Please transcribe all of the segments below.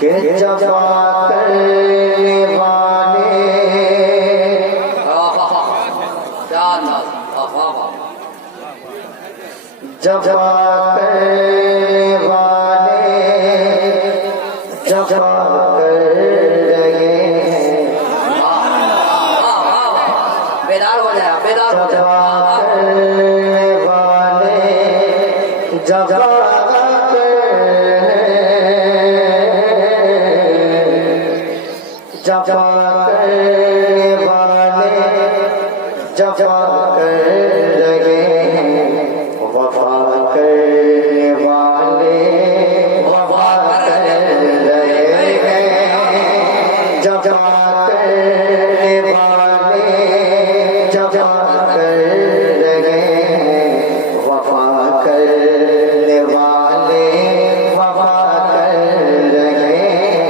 के जफा करने वाले जफा करने वाले जफा कर रहे हैं। बेदार हो जाए, बेदार हो जाए। जफा करने वाले जफा जफा करने वाले जफा कर रहे हैं। वफा करने वाले वफा कर रहे हैं। जफा करने वाले जफा कर रहे हैं। वफा करने वाले वफा कर रहे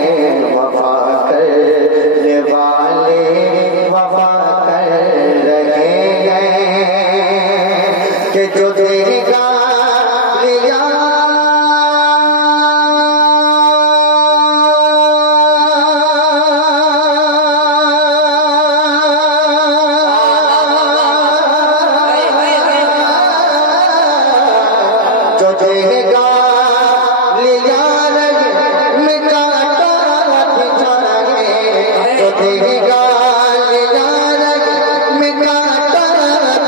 हैं। वफा करने वाले वफा कर रहे हैं कि जो देगा लिया जो देगा लिया में काटा बिछाए। जो देगा लिया में काटा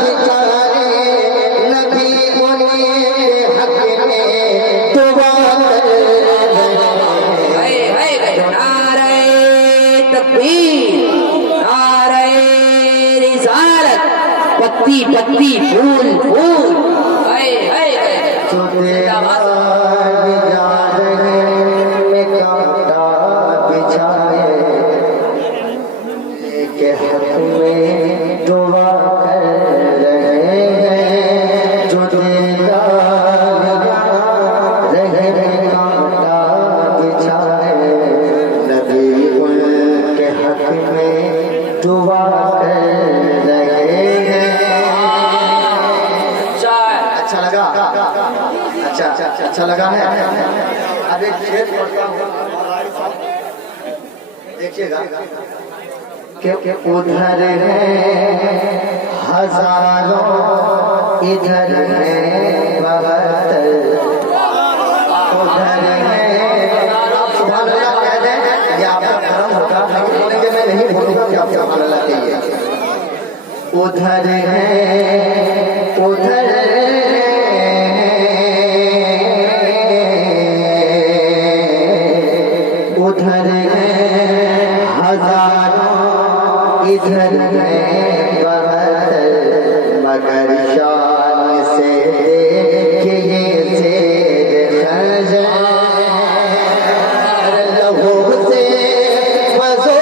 बिछाए। नबी उनके हक में दुआ कर नारे तकबीर, नारे रिसालत, पत्ती पत्ती फूल फूल। जो देगा लिया में काटा बिछाए के हक में दुआ कर रहे हैं। जो देगा लिया में काटा बिछाए। नबी उनके हक में दुआ कर रहे हैं। अच्छा लगा? अच्छा लगा है। अब एक शेर पढ़ता हूँ, देखिएगा कि उधर है हजारों इधर है बहत्तर। उधर है आप सुभान अल्लाह कह दें, ये आपका कर्म होगा। हम बोलेंगे मैं नहीं बोलूंगा कि आप सुभान अल्लाह कहिए। उधर है उधर उधर है हजारों इधर है बहत्तर। मगर शान से देखिए शेर खंजर लहू से वज़ो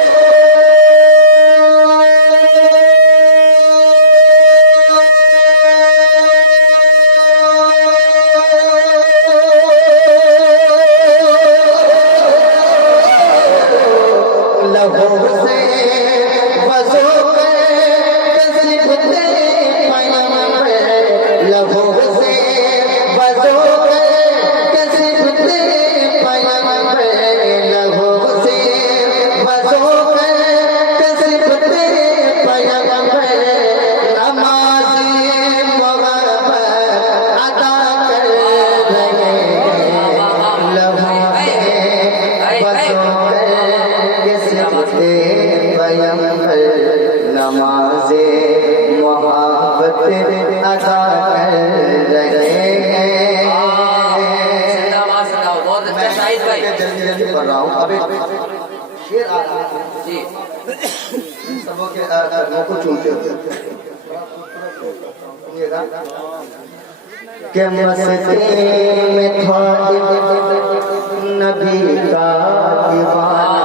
लहू से वज़ो सिफते पैगंबर। लहू से वज़ो सिफते पैगंबर। लहू से वज़ो सिफते पैगंबर। नमाज़ मुग़फ़्फ़र अदा कर रहे हैं। लहू से सिफते पैगंबर। नमाज़े मोहब्बत अदा कर रहे हैं। बहुत अच्छा शाहिद भाई। जल्दी पढ़ रहा हूँ। अब एक शेर आ रहा है जी, सबों के मुँह को चूमते हुए कि मस्ती में था नबी का दीवाना।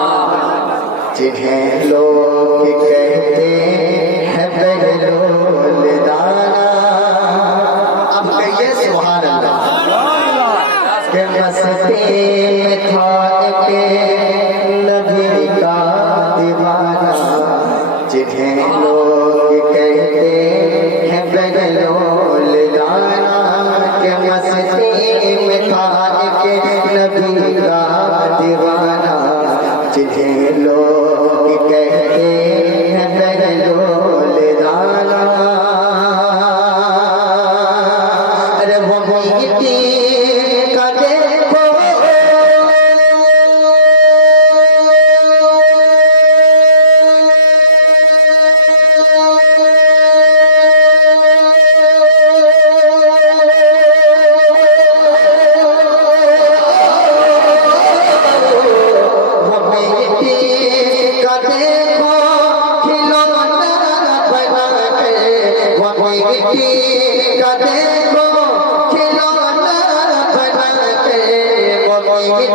जिन्हें लोग कहते हैं बहलोल दाना। अब कहिए सुभान अल्लाह। कि मस्ती में था नबी का दीवाना। जिन्हें लोग कहते हैं बहलोल दाना। कि मस्ती में था नबी का दीवाना।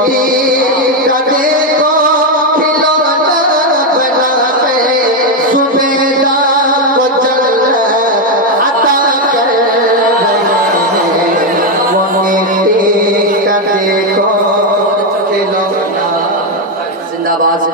मिट्टी का देखो खिलौना बना के सुबेदार को जन्नत अता कर रहे हैं। वो मिट्टी का देखो खिलौना जिंदाबाद।